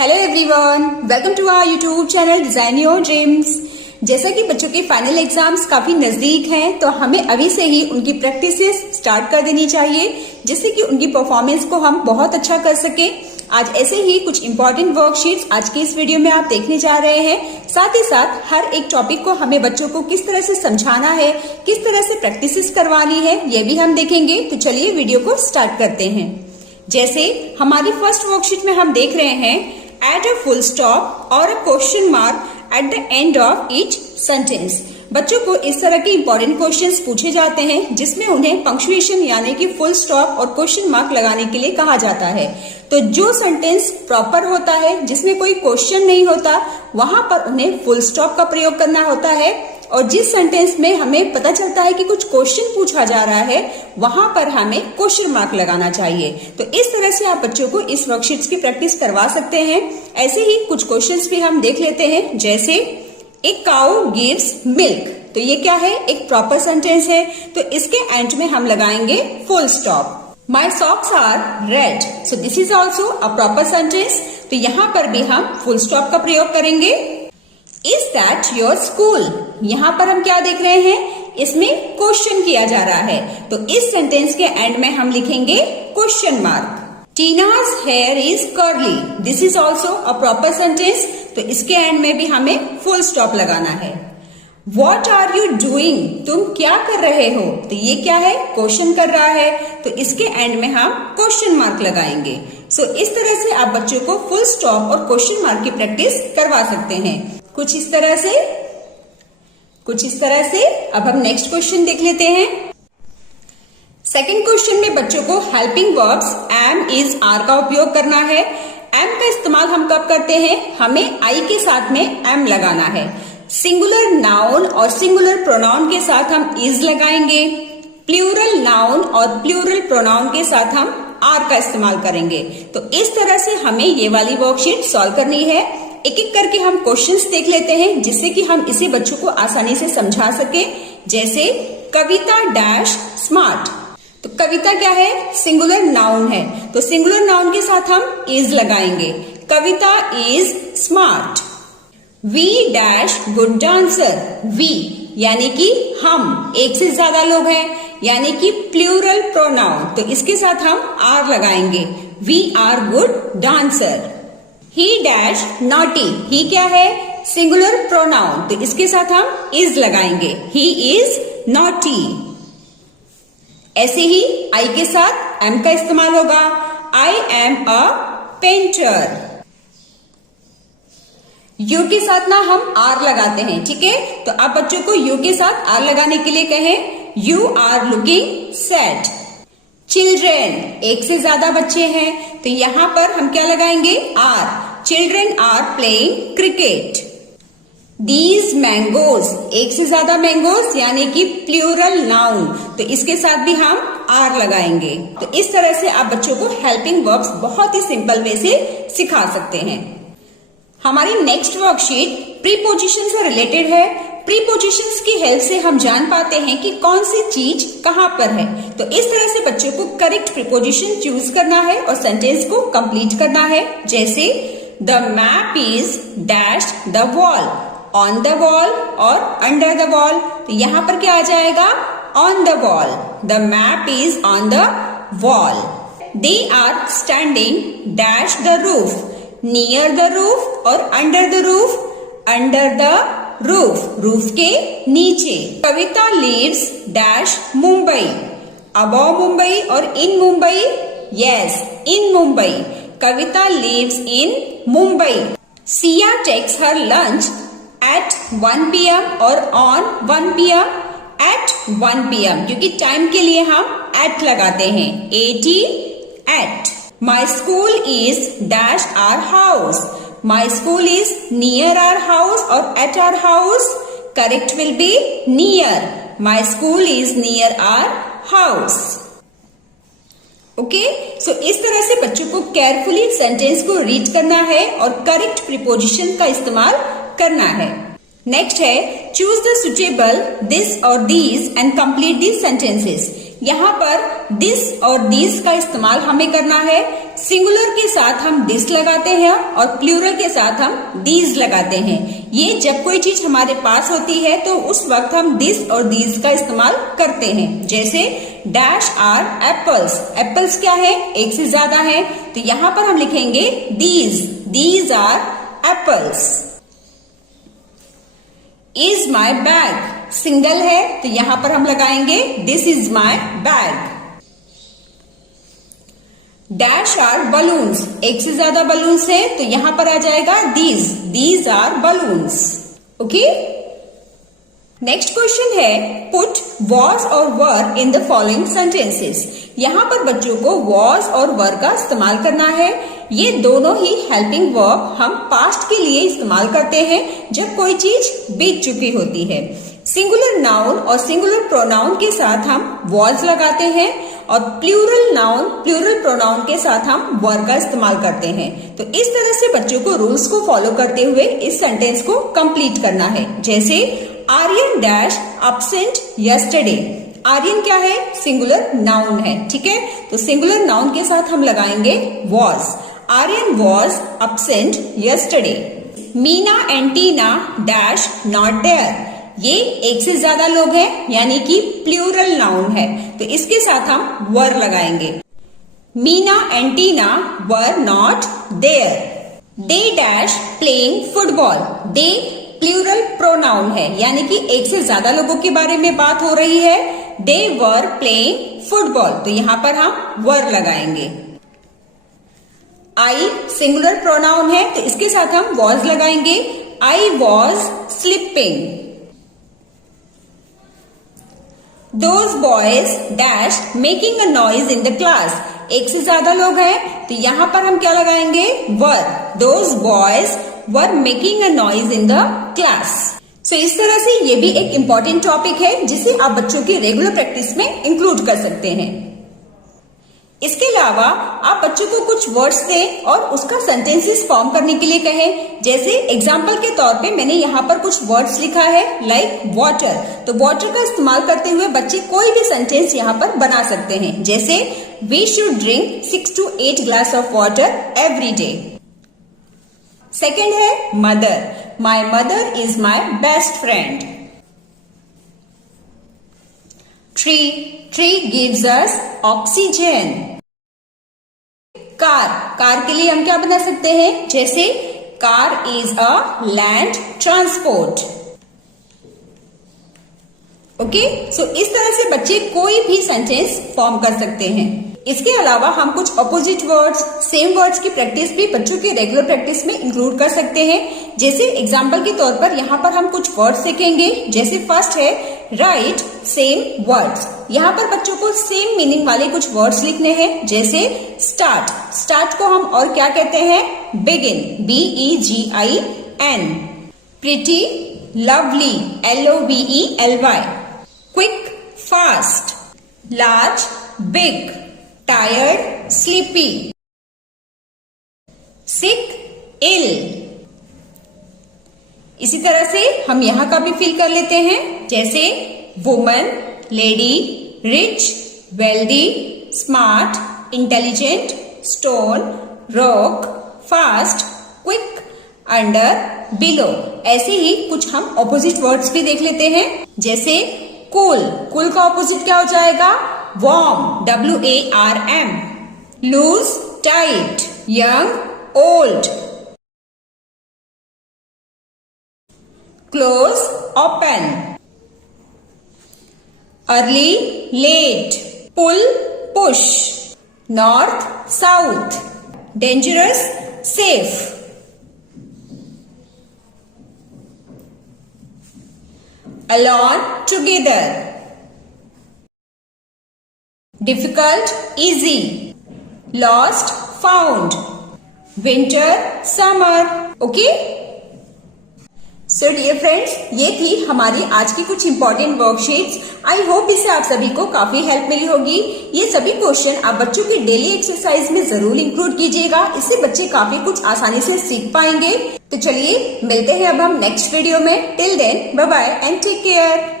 Hello everyone, welcome to our YouTube channel design your dreams. जैसा कि बच्चों के फाइनल एग्जाम्स काफी नजदीक हैं, तो हमें अभी से ही उनकी प्रैक्टिसेस स्टार्ट कर देनी चाहिए, जिससे कि उनकी परफॉर्मेंस को हम बहुत अच्छा कर सके। आज ऐसे ही कुछ इंपॉर्टेंट वर्कशीट्स आज की इस वीडियो में आप देखने जा रहे हैं। साथ ही साथ हर एक टॉपिक को हमें बच्चों को किस तरह से समझाना है, किस तरह से प्रैक्टिसेस करवानी है, ये भी हम देखेंगे। तो चलिए वीडियो को स्टार्ट करते हैं। जैसे हमारी फर्स्ट वर्कशीट में हम देख रहे हैं, add a full stop or a question mark at the end of each sentence। बच्चों को इस तरह के इंपॉर्टेंट क्वेश्चंस पूछे जाते हैं, जिसमें उन्हें पंक्चुएशन यानी कि फुल स्टॉप और क्वेश्चन मार्क लगाने के लिए कहा जाता है। तो जो सेंटेंस प्रॉपर होता है, जिसमें कोई क्वेश्चन नहीं होता, वहां पर उन्हें फुल स्टॉप का प्रयोग करना होता है। और जिस सेंटेंस में हमें पता चलता है कि कुछ क्वेश्चन पूछा जा रहा है, वहां पर हमें क्वेश्चन मार्क लगाना चाहिए। तो इस तरह से आप बच्चों को इस वर्कशीट्स की प्रैक्टिस करवा सकते हैं। ऐसे ही कुछ क्वेश्चंस भी हम देख लेते हैं। जैसे ए काउ गिव्स मिल्क, तो ये क्या है? एक प्रॉपर सेंटेंस है, तो इसके एंड में हम लगाएंगे full stop. My socks are red, so this is also a proper sentence, तो यहाँ पर भी हम फुल स्टॉप का प्रयोग करेंगे। इज दैट योर स्कूल, यहाँ पर हम क्या देख रहे हैं? इसमें क्वेश्चन किया जा रहा है, तो इस सेंटेंस के एंड में हम लिखेंगे क्वेश्चन मार्क। टीना's hair is curly, this is also a proper sentence, तो इसके एंड में भी हमें फुल स्टॉप लगाना है। What are you doing, तुम क्या कर रहे हो, तो ये क्या है? क्वेश्चन कर रहा है, तो इसके एंड में हम क्वेश्चन मार्क लगाएंगे। सो इस तरह से आप बच्चों को फुल स्टॉप और क्वेश्चन मार्क की प्रैक्टिस करवा सकते हैं। कुछ इस तरह से। अब हम नेक्स्ट क्वेश्चन देख लेते हैं। सेकंड क्वेश्चन में बच्चों को helping verbs am, is, are का उपयोग करना है। एम का इस्तेमाल हम कब करते हैं? हमें आई के साथ में एम लगाना है। सिंगुलर नाउन और सिंगुलर प्रोनाउन के साथ हम इज लगाएंगे। प्लूरल नाउन और प्लूरल प्रोनाउन के साथ हम आर का इस्तेमाल करेंगे। तो इस तरह से हमें ये वाली वर्कशीट सॉल्व करनी है। एक एक करके हम क्वेश्चंस देख लेते हैं, जिससे कि हम इसे बच्चों को आसानी से समझा सके। जैसे कविता डैश स्मार्ट, तो कविता क्या है? सिंगुलर नाउन है, तो सिंगुलर नाउन के साथ हम इज लगाएंगे। Kavita is smart. We dash good dancer, we यानी कि हम, एक से ज्यादा लोग हैं, यानी कि प्लूरल प्रोनाउन, तो इसके साथ हम आर लगाएंगे। We are good dancer. He dash naughty, he क्या है? सिंगुलर प्रोनाउन, तो इसके साथ हम इज लगाएंगे। He is naughty. ऐसे ही आई के साथ एम का इस्तेमाल होगा। I am a painter. You के साथ ना हम आर लगाते हैं, ठीक है? तो आप बच्चों को यू के साथ आर लगाने के लिए कहें, you are looking sad. Children, एक से ज्यादा बच्चे हैं, तो यहाँ पर हम क्या लगाएंगे? Are. Children are playing cricket. These mangoes, एक से ज्यादा मैंगोज यानी कि प्लूरल नाउन, तो इसके साथ भी हम आर लगाएंगे। तो इस तरह से आप बच्चों को हेल्पिंग वर्ब्स बहुत ही सिंपल वे से सिखा सकते हैं। हमारी नेक्स्ट वर्कशीट प्रीपोजिशन से रिलेटेड है। प्रीपोजिशंस की हेल्प से हम जान पाते हैं कि कौन सी चीज कहां पर है। तो इस तरह से बच्चों को करेक्ट प्रीपोजिशन चूज करना है और सेंटेंस को कंप्लीट करना है। जैसे the map is dash the wall, on the wall और अंडर द वॉल, तो यहाँ पर क्या आ जाएगा? On the wall. The map is on the wall. They are standing dash the roof, near the roof और under the roof, under the roof, roof के नीचे। Kavita lives dash Mumbai, above Mumbai और in Mumbai, yes, in Mumbai. Kavita lives in Mumbai. Siya takes her lunch at 1 PM और on 1 PM, at 1 PM, क्योंकि time के लिए हम at लगाते हैं। AT, at. My school is dash our house, my school is near our house और at our house, correct will be near. My school is near our house. Okay, so इस तरह से बच्चों को केयरफुली सेंटेंस को read करना है और करेक्ट प्रीपोजिशन का इस्तेमाल करना है। नेक्स्ट है चूज द सुटेबल दिस और these and complete these sentences. यहाँ पर दिस और दीज का इस्तेमाल हमें करना है। सिंगुलर के साथ हम दिस लगाते हैं और प्लूरल के साथ हम दीज लगाते हैं। ये जब कोई चीज हमारे पास होती है तो उस वक्त हम दिस और दीज का इस्तेमाल करते हैं। जैसे डैश आर एप्पल्स, एप्पल्स क्या है, एक से ज्यादा है, तो यहाँ पर हम लिखेंगे these are apples. Is my bag, single है तो यहां पर हम लगाएंगे this is my bag. Dash are balloons, एक से ज्यादा बलून्स है तो यहां पर आ जाएगा these are balloons. Okay, next question है पुट वॉज और were in the following sentences. यहाँ पर बच्चों को वॉज और वर का इस्तेमाल करना है। ये दोनों ही हेल्पिंग वर्ब हम पास्ट के लिए इस्तेमाल करते हैं जब कोई चीज बीत चुकी होती है। सिंगुलर नाउन और सिंगुलर प्रोनाउन के साथ हम वॉज लगाते हैं और प्लूरल नाउन प्लूरल प्रोनाउन के साथ हम वर का इस्तेमाल करते हैं। तो इस तरह से बच्चों को रूल्स को फॉलो करते हुए इस सेंटेंस को कंप्लीट करना है। जैसे Aryan dash absent yesterday, Aryan क्या है, सिंगुलर नाउन है, ठीक है, तो सिंगुलर नाउन के साथ हम लगाएंगे was। Aryan was absent yesterday। Meena and Tina dash not there, ये एक से ज्यादा लोग हैं यानी कि प्लूरल नाउन है, तो इसके साथ हम वर लगाएंगे। Meena and Tina were not there. They dash playing football, they plural pronoun है यानी कि एक से ज्यादा लोगों के बारे में बात हो रही है। दे वर प्लेइंग फुटबॉल, तो यहां पर हम वर लगाएंगे। आई सिंगुलर प्रोनाउन है तो इसके साथ हम वॉज लगाएंगे। I was sleeping. Those boys dash making a noise in the class, एक से ज्यादा लोग हैं तो यहां पर हम क्या लगाएंगे, were. Those boys were making a noise in the class. So इस तरह से ये भी एक इम्पॉर्टेंट टॉपिक है जिसे आप बच्चों की रेगुलर प्रैक्टिस में इंक्लूड कर सकते हैं। इसके अलावा आप बच्चों को कुछ वर्ड्स दें और उसका सेंटेंसेस फॉर्म करने के लिए कहें। जैसे एग्जाम्पल के तौर पे मैंने यहाँ पर कुछ वर्ड्स लिखा है लाइक वाटर, तो वाटर का इस्तेमाल करते हुए बच्चे कोई भी सेंटेंस यहाँ पर बना सकते हैं। जैसे we should drink 6 to 8 glass of water every day. Second है mother, my mother is my best friend. Tree gives us oxygen. Car के लिए हम क्या बना सकते हैं, जैसे car is a land transport. Okay, so इस तरह से बच्चे कोई भी सेंटेंस फॉर्म कर सकते हैं। इसके अलावा हम कुछ अपोजिट वर्ड्स, सेम वर्ड्स की प्रैक्टिस भी बच्चों की रेगुलर प्रैक्टिस में इंक्लूड कर सकते हैं। जैसे एग्जाम्पल के तौर पर यहाँ पर हम कुछ वर्ड्स सीखेंगे। जैसे फर्स्ट है राइट सेम वर्ड्स, यहाँ पर बच्चों को सेम मीनिंग वाले कुछ वर्ड्स लिखने हैं। जैसे स्टार्ट को हम और क्या कहते हैं, begin, BEGIN। Pretty, lovely, LOVELY। Quick, fast, large, big, tired, sleepy, sick, ill. इसी तरह से हम यहां का भी फिल कर लेते हैं। जैसे woman, lady, rich, wealthy, smart, intelligent, stone, rock, fast, quick, under, below. ऐसे ही कुछ हम ऑपोजिट वर्ड्स भी देख लेते हैं। जैसे कूल का ऑपोजिट क्या हो जाएगा, warm, WARM। Loose, tight, young, old. Close, open. Early, late. Pull, push. North, south. Dangerous, safe. alone, together। difficult, easy। lost, found। winter, summer। Okay, so dear friends, ये थी हमारी आज की कुछ इंपॉर्टेंट वर्कशीट्स। आई होप इससे आप सभी को काफी हेल्प मिली होगी। ये सभी क्वेश्चन आप बच्चों की डेली एक्सरसाइज में जरूर इंक्लूड कीजिएगा, इससे बच्चे काफी कुछ आसानी से सीख पाएंगे। तो चलिए मिलते हैं अब हम नेक्स्ट वीडियो में। Till then bye bye and take care.